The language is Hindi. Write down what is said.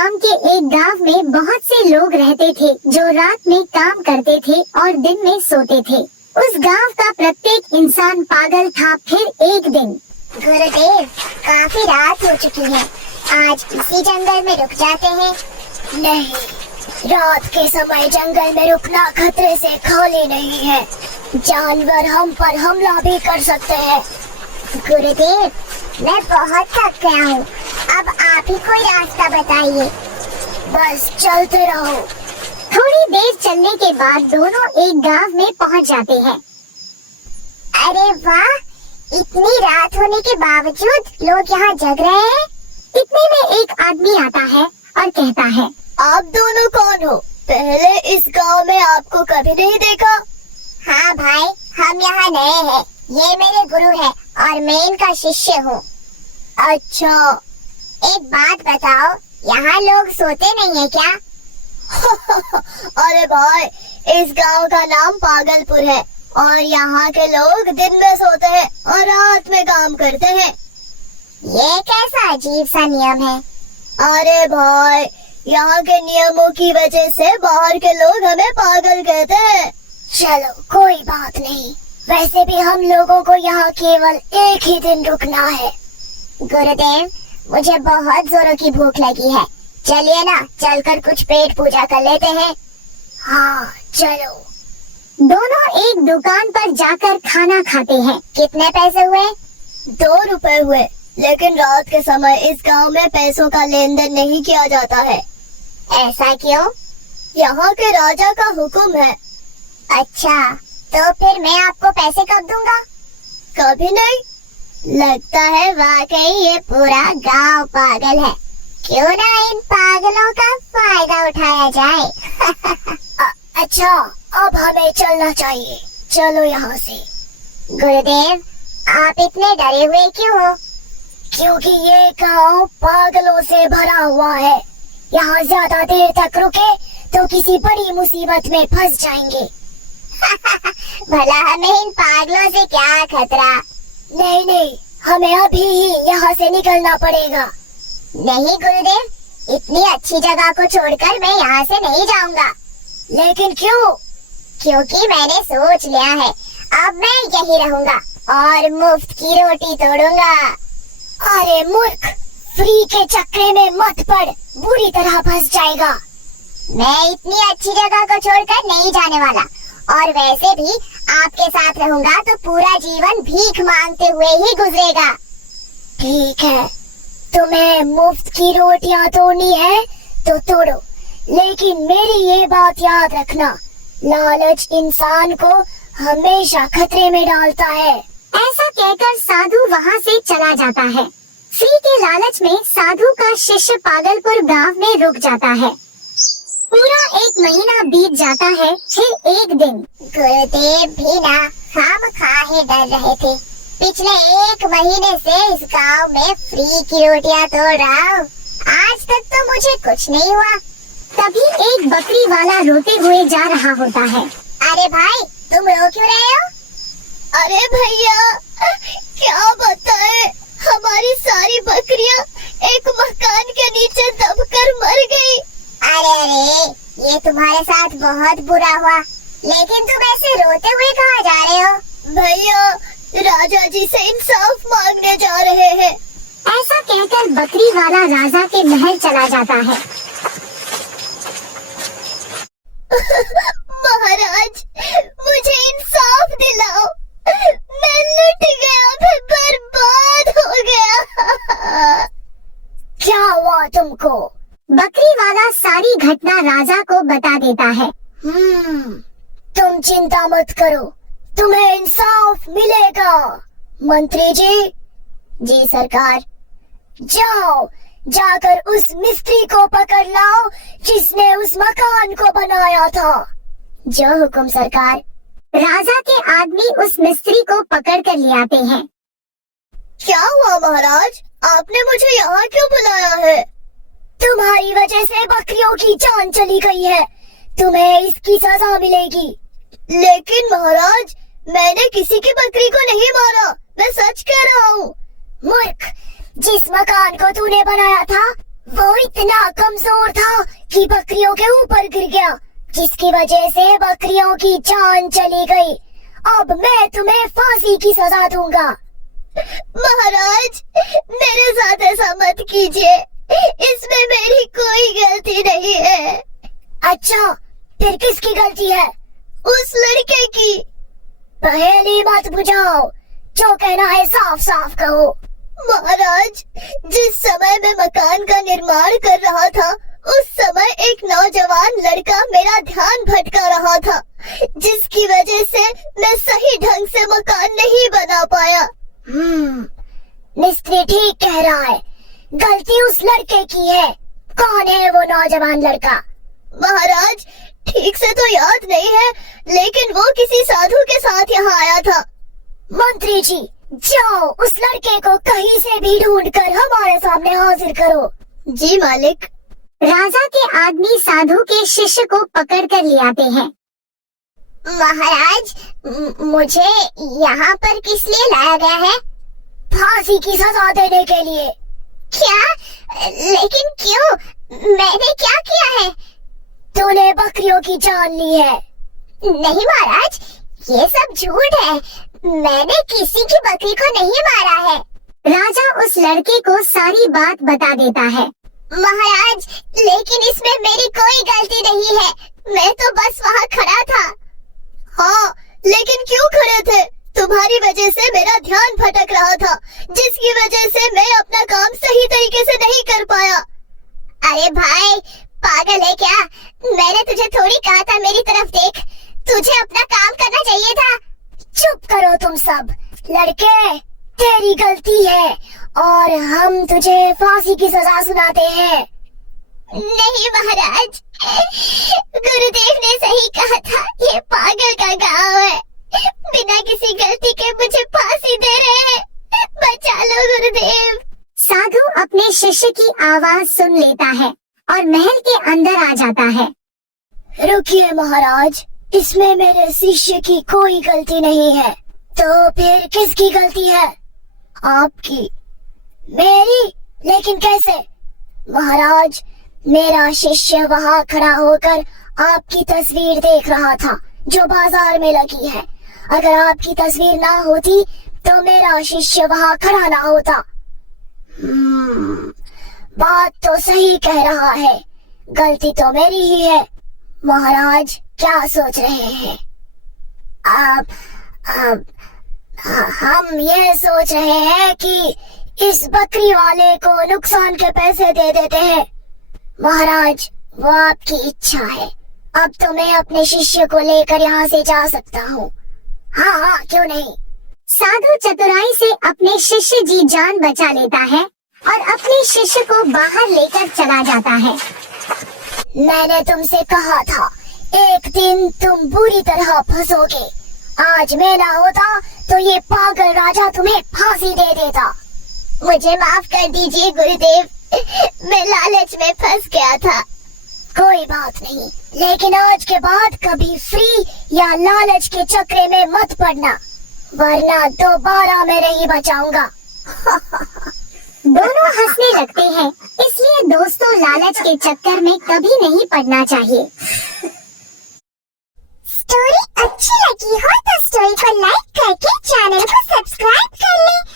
नाम के एक गांव में बहुत से लोग रहते थे जो रात में काम करते थे और दिन में सोते थे। उस गांव का प्रत्येक इंसान पागल था। फिर एक दिन, गुरुदेव, काफी रात हो चुकी है, आज इसी जंगल में रुक जाते हैं। नहीं, रात के समय जंगल में रुकना खतरे से खाली नहीं है। जानवर हम पर हमला भी कर सकते हैं। गुरुदेव, मैं बहुत थक गया हूँ, अब आप ही कोई रास्ता बताइए। बस चलते रहो। थोड़ी देर चलने के बाद दोनों एक गांव में पहुंच जाते हैं। अरे वाह, इतनी रात होने के बावजूद लोग यहाँ जग रहे हैं। इतने में एक आदमी आता है और कहता है, आप दोनों कौन हो? पहले इस गांव में आपको कभी नहीं देखा। हाँ भाई, हम यहाँ नए हैं। ये मेरे गुरु है और मैं इनका शिष्य हूँ। अच्छा, एक बात बताओ, यहाँ लोग सोते नहीं है क्या? अरे भाई, इस गांव का नाम पागलपुर है और यहाँ के लोग दिन में सोते हैं और रात में काम करते हैं। ये कैसा अजीब सा नियम है? अरे भाई, यहाँ के नियमों की वजह से बाहर के लोग हमें पागल कहते हैं। चलो कोई बात नहीं, वैसे भी हम लोगों को यहाँ केवल एक ही दिन रुकना है। गुरुदेव, मुझे बहुत जोरों की भूख लगी है, चलिए ना, चलकर कुछ पेट पूजा कर लेते हैं। हाँ चलो। दोनों एक दुकान पर जाकर खाना खाते हैं। कितने पैसे हुए? 2 रुपए हुए, लेकिन रात के समय इस गांव में पैसों का लेन देन नहीं किया जाता है। ऐसा क्यों? यहाँ के राजा का हुक्म है। अच्छा, तो फिर मैं आपको पैसे कब दूंगा? कभी नहीं। लगता है वाकई ये पूरा गांव पागल है। क्यों ना इन पागलों का फायदा उठाया जाए। अच्छा, अब हमें चलना चाहिए, चलो यहाँ से। गुरुदेव, आप इतने डरे हुए क्यों हो? क्योंकि ये गांव पागलों से भरा हुआ है। यहाँ ज्यादा देर तक रुके तो किसी बड़ी मुसीबत में फंस जाएंगे। भला हमें इन पागलों से क्या खतरा? नहीं नहीं, हमें अभी ही यहाँ से निकलना पड़ेगा। नहीं गुरुदेव, इतनी अच्छी जगह को छोड़कर मैं यहाँ से नहीं जाऊंगा। लेकिन क्यों? क्योंकि मैंने सोच लिया है, अब मैं यही रहूंगा और मुफ्त की रोटी तोड़ूंगा। अरे मूर्ख, फ्री के चक्कर में मत पड़, बुरी तरह फंस जाएगा। मैं इतनी अच्छी जगह को छोड़कर नहीं जाने वाला, और वैसे भी आपके साथ रहूंगा तो पूरा जीवन भीख मांगते हुए ही गुजरेगा। ठीक है, तुम्हें मुफ्त की रोटियां तोड़नी है तो तोड़ो, लेकिन मेरी ये बात याद रखना, लालच इंसान को हमेशा खतरे में डालता है। ऐसा कहकर साधु वहाँ से चला जाता है। फ्री के लालच में साधु का शिष्य पागलपुर गांव में रुक जाता है। पूरा 1 महीना बीत जाता है। फिर एक दिन, गुरुदेव भी ना खामखाहे डर रहे थे। पिछले 1 महीने से इस गांव में फ्री की रोटियां तोड़ रहा हूँ, आज तक तो मुझे कुछ नहीं हुआ। तभी एक बकरी वाला रोते हुए जा रहा होता है। अरे भाई, तुम रो क्यों रहे हो? अरे भैया, क्या बताएं, हमारी सारी बकरियां एक मकान के नीचे दबकर मर गई। अरे, ये तुम्हारे साथ बहुत बुरा हुआ, लेकिन तुम ऐसे रोते हुए कहाँ जा रहे हो? भैया, राजा जी से इंसाफ मांगने जा रहे हैं। ऐसा कहकर बकरी वाला राजा के महल चला जाता है। महाराज, मुझे इंसाफ दिलाओ, मैं लुट गया, मैं बर्बाद हो गया। क्या हुआ तुमको? बकरी वाला सारी घटना राजा को बता देता है। तुम चिंता मत करो, तुम्हें इंसाफ मिलेगा। मंत्री जी। जी सरकार। जाओ, जाकर उस मिस्त्री को पकड़ लाओ जिसने उस मकान को बनाया था। जो हुक्म सरकार। राजा के आदमी उस मिस्त्री को पकड़ कर ले आते हैं। क्या हुआ महाराज, आपने मुझे यहाँ क्यों बुलाया है? तुम्हारी वजह से बकरियों की जान चली गई है, तुम्हें इसकी सजा मिलेगी। लेकिन महाराज, मैंने किसी की बकरी को नहीं मारा, मैं सच कह रहा हूँ। मूर्ख, जिस मकान को तूने बनाया था वो इतना कमजोर था कि बकरियों के ऊपर गिर गया, जिसकी वजह से बकरियों की जान चली गई। अब मैं तुम्हें फांसी की सजा दूंगा। महाराज, मेरे साथ ऐसा मत कीजिए, इसमें मेरी कोई गलती नहीं है। अच्छा, फिर किसकी गलती है? उस लड़के की। पहेली मत बुझाओ, जो कहना है साफ साफ कहो। महाराज, जिस समय मैं मकान का निर्माण कर रहा था, उस समय एक नौजवान लड़का मेरा ध्यान भटका रहा था, जिसकी वजह से मैं सही ढंग से मकान नहीं बना पाया। मिस्त्री ठीक कह रहा है, गलती उस लड़के की है। कौन है वो नौजवान लड़का? महाराज, ठीक से तो याद नहीं है, लेकिन वो किसी साधु के साथ यहाँ आया था। मंत्री जी, जाओ उस लड़के को कहीं से भी ढूंढकर हमारे सामने हाजिर करो। जी मालिक। राजा के आदमी साधु के शिष्य को पकड़ कर ले आते हैं। महाराज, मुझे यहाँ पर किस लिए लाया गया है? फांसी की सजा देने के लिए। क्या? लेकिन क्यों? मैंने क्या किया है? तूने बकरियों की जान ली है। नहीं महाराज, ये सब झूठ है, मैंने किसी की बकरी को नहीं मारा है। राजा उस लड़के को सारी बात बता देता है। महाराज, लेकिन इसमें मेरी कोई गलती नहीं है, मैं तो बस वहाँ खड़ा था। हाँ, लेकिन क्यों खड़े थे? तुम्हारी वजह से मेरा ध्यान भटक रहा था, जिसकी वजह से मैं अपना काम सही तरीके से नहीं कर पाया। अरे भाई, पागल है क्या? मैंने तुझे थोड़ी कहा था मेरी तरफ देख, तुझे अपना काम करना चाहिए था। चुप करो तुम सब। लड़के, तेरी गलती है और हम तुझे फांसी की सजा सुनाते हैं। नहीं महाराज, गुरुदेव ने सही कहा था, ये पागल का गांव है, बिना किसी गलती के मुझे फांसी दे रहे हैं, बचा लो गुरुदेव। साधु अपने शिष्य की आवाज सुन लेता है और महल के अंदर आ जाता है। रुकिए महाराज, इसमें मेरे शिष्य की कोई गलती नहीं है। तो फिर किसकी गलती है? आपकी। मेरी? लेकिन कैसे? महाराज, मेरा शिष्य वहाँ खड़ा होकर आपकी तस्वीर देख रहा था, जो बाजार में लगी है। अगर आपकी तस्वीर ना होती तो मेरा शिष्य वहाँ खड़ा ना होता। बात तो सही कह रहा है, गलती तो मेरी ही है। महाराज, क्या सोच रहे हैं? हम ये सोच रहे हैं कि इस बकरी वाले को नुकसान के पैसे दे देते हैं। महाराज, वो आपकी इच्छा है। अब तो मैं अपने शिष्य को लेकर यहाँ से जा सकता हूँ। हाँ, क्यों नहीं। साधु चतुराई से अपने शिष्य जी जान बचा लेता है और अपने शिष्य को बाहर लेकर चला जाता है। मैंने तुमसे कहा था, एक दिन तुम बुरी तरह फंसोगे। आज मैं ना होता तो ये पागल राजा तुम्हें फांसी दे देता। मुझे माफ कर दीजिए गुरुदेव, मैं लालच में फंस गया था। कोई बात नहीं, लेकिन आज के बाद कभी फ्री या लालच के चक्कर में मत पड़ना, वरना दोबारा मैं नहीं बचाऊंगा। दोनों हंसने लगते हैं। इसलिए दोस्तों, लालच के चक्कर में कभी नहीं पड़ना चाहिए। स्टोरी अच्छी लगी हो तो स्टोरी को लाइक करके चैनल को सब्सक्राइब कर लें।